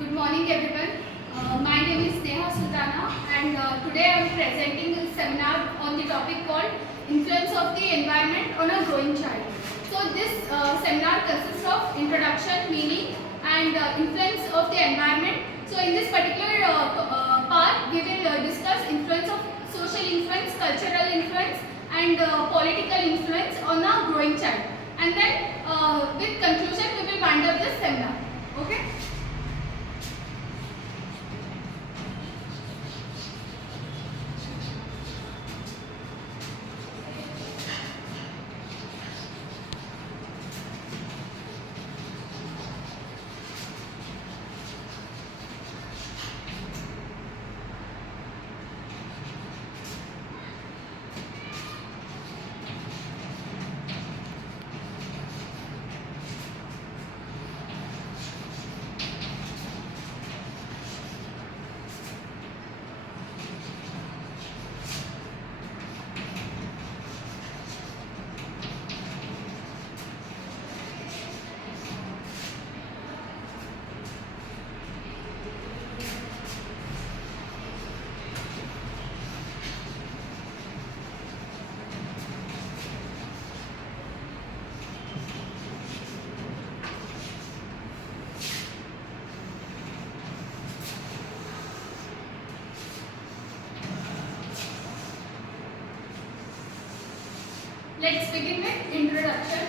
Good morning, everyone. My name is Neha Sultana, and today I am presenting a seminar on the topic called Influence of the Environment on a Growing Child. So, this seminar consists of introduction, meaning, and influence of the environment. So, in this particular part, we will discuss influence of social influence, cultural influence, and political influence on a growing child. And then, with conclusion, we will wind up this seminar. Okay. Let's begin with introduction.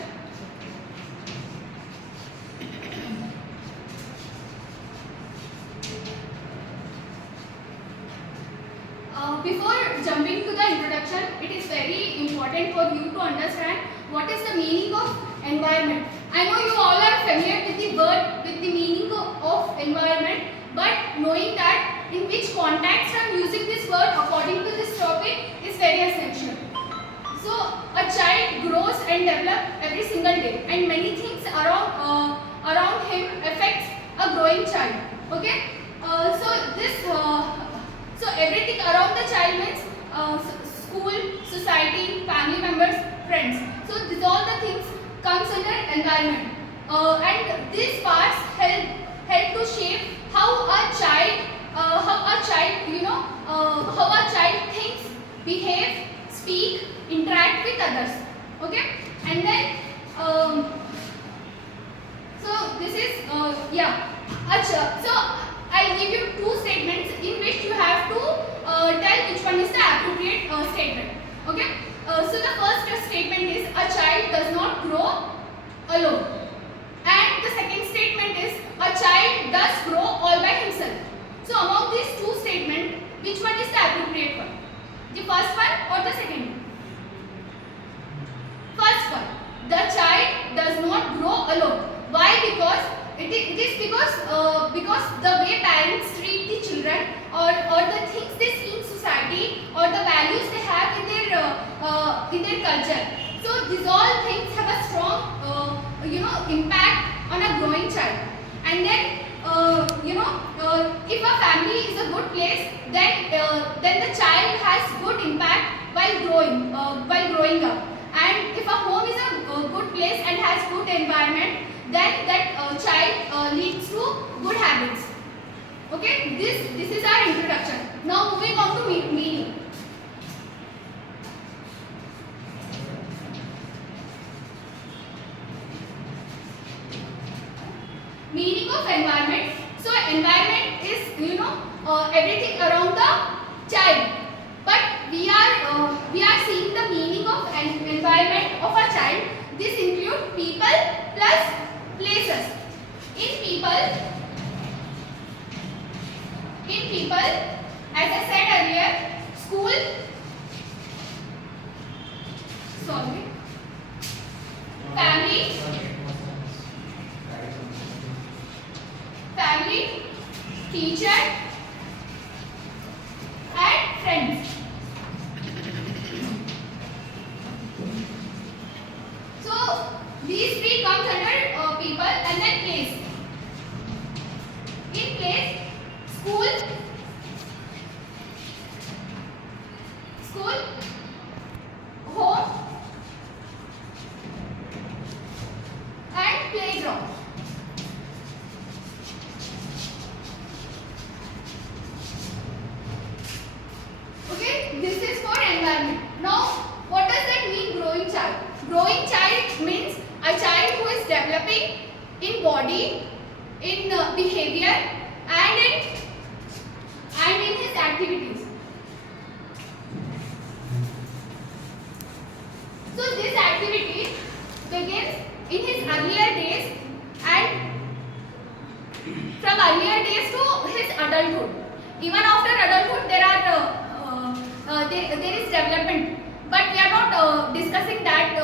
Before jumping to the introduction, it is very important for you to understand what is the meaning of environment. I know you all are familiar with the word, with the meaning of environment, but knowing that in which context I am using this word according to this topic is very essential. So, a child grows and develops every single day, and many things around him affects a growing child. Okay. So everything around the child means school, society, family members, friends. So these all the things comes under environment, and these parts help to shape how a child thinks, behave, speak, interact with others. Okay. And then so this is so I'll give you two statements in which you have to tell which one is the appropriate statement. Okay. So the first statement is a child does not grow alone, and the second statement is a child does grow all by himself. So among these two statements, which one is the appropriate one? The first one or the second one? First one. The child does not grow alone. Why? Because it is because the way parents treat the children, or the things they see in society, or the values they have in their culture. So these all things have a strong impact on a growing child. And then if a family is a good place, then the child has good impact while growing up. And if a home is a good place and has good environment, then that child leads to good habits. Okay, this is our introduction. Now moving on to meaning. Meaning of environment. So environment is everything around the child. But we are seeing the meaning of an environment of a child. This includes people plus places. In people, as I said earlier, school, family, teacher, and friends. So these three comes under people, and then place. In place, school, home, and playground. in body, in behavior, and in his activities. So this activity begins in his earlier days, and from earlier days to his adulthood. Even after adulthood, there is development, but we are not discussing that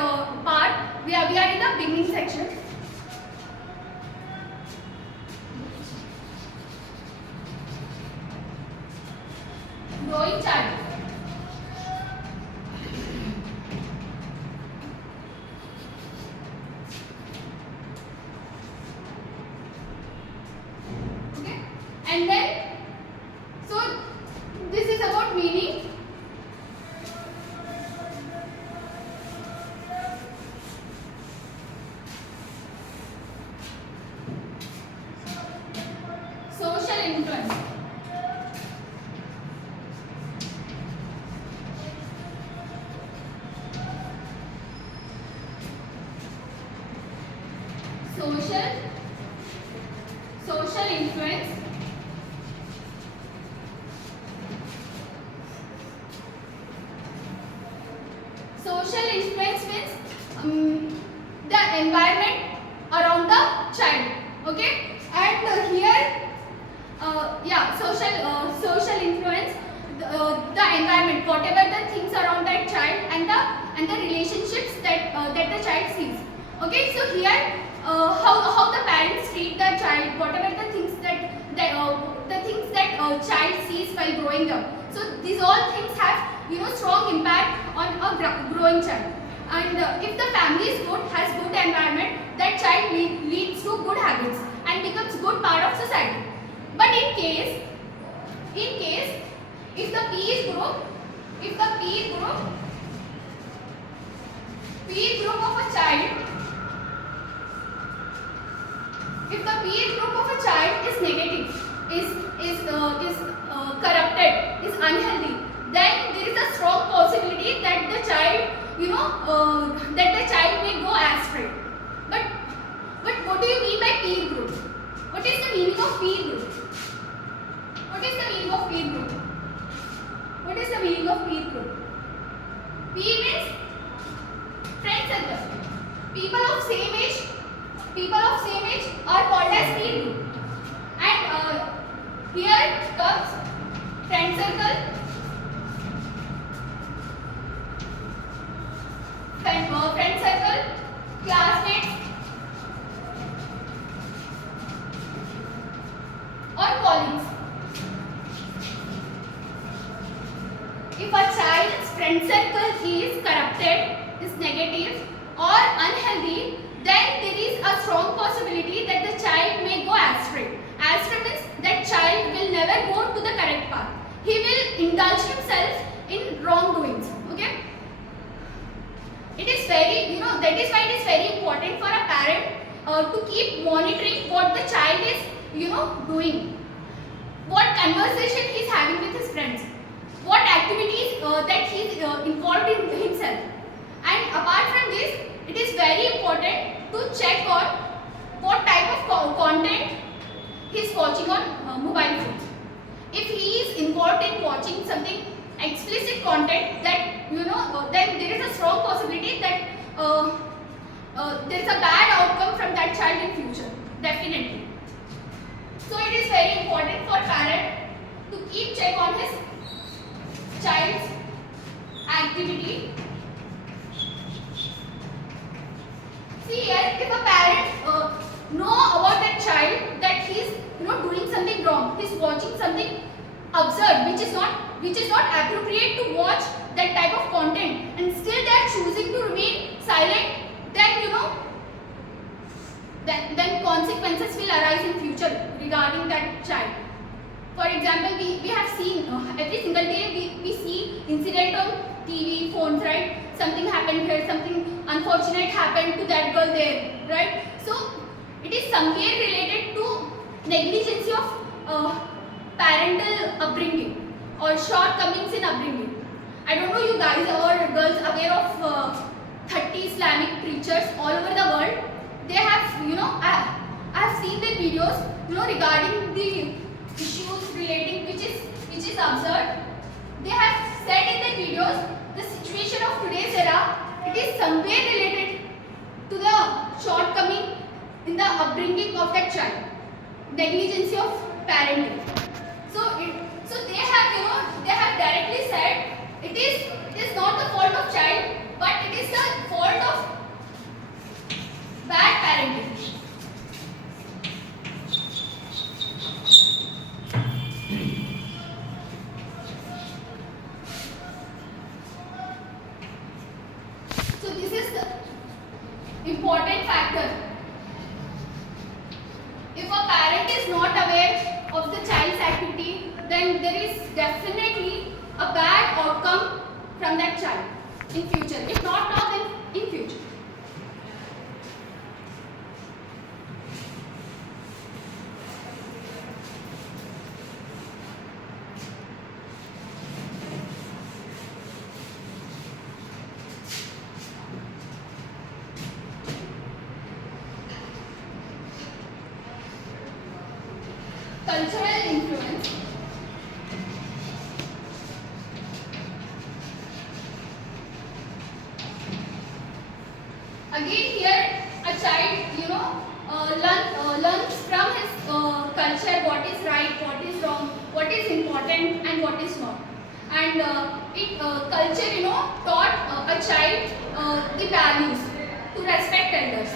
part. We are in the beginning section. Growing child. Okay, and then so this is about meaning. Social influence. Social influence. Social influence means the environment around the child. Okay, and here social influence, the environment, whatever the things around that child, and the relationships that the child sees. Okay, so here how the parents treat the child, whatever the things that child sees while growing up. So these all things have strong impact on a growing child. And if the family is good, has good environment, that child leads to good habits and becomes good part of society. But in case if the peer group of a child, if the peer group of a child is negative, is corrupted, is unhealthy, then there is a strong possibility that the child may go astray. But what do you mean by peer group? What is the meaning of peer group? What is the meaning of peer group? What is the meaning of peer group? Peer means friend circle. People of same age are called as peer group. And here comes friend circle, classmates, or colleagues. If a child's friend circle is corrupted, is negative or unhealthy, then there is a strong possibility that the child may go astray. Astray means that child will never go to the correct path. He will indulge himself in wrongdoings. Okay? It is very, that is why it is very important for a parent to keep monitoring what the child is, doing. What conversation he is having with his friends. What activities that he is involved in himself. And apart from this, it is very important to check on what type of content he is watching on mobile phones. If he is involved in watching something explicit content, that then there is a strong possibility that there is a bad outcome from that child in future, definitely. So it is very important for parent to keep check on his child's activity. See here, if a parent know about that child that he is doing something wrong, he is watching something absurd, which is not appropriate to watch that type of content, and still they are choosing to remain silent, then consequences will arise in future regarding that child. For example, we have seen every single day we see incident on TV, phones, right? Something happened here, something unfortunate happened to that girl there, right? So it is somewhere related to negligence of parental upbringing or shortcomings in upbringing. I don't know you guys or girls aware of 30 Islamic preachers all over the world. They have videos, regarding the issues relating which is observed. They have said in the videos the situation of today's era, it is somewhere related to the shortcoming in the upbringing of that child, negligence of parenting. So they have directly said it is not the fault of child, but it is the fault of bad parenting. So this is the important factor. If a parent is not aware of the child's activity, then there is definitely a bad outcome from that child in future. If not now, then in future. Cultural influence. Again here a child learns from his culture what is right, what is wrong, what is important and what is not. And culture taught a child the values to respect elders.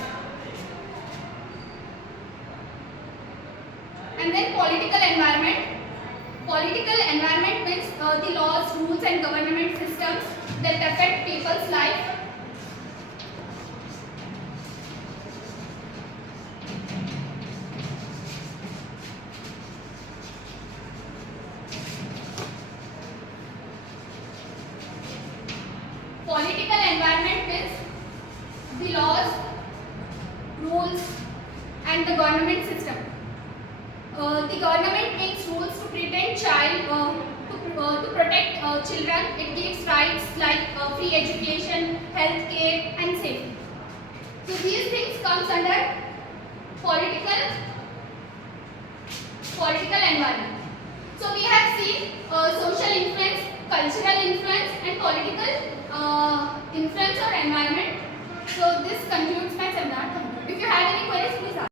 And then political environment. Political environment means the laws, rules and government systems that affect people's life. Political environment means the laws, rules and the government system. The government makes rules to protect to protect children. It gives rights like free education, health care and safety. So these things comes under political environment. So we have seen social influence, cultural influence and political influence or environment. So this concludes my seminar. If you have any queries, please ask.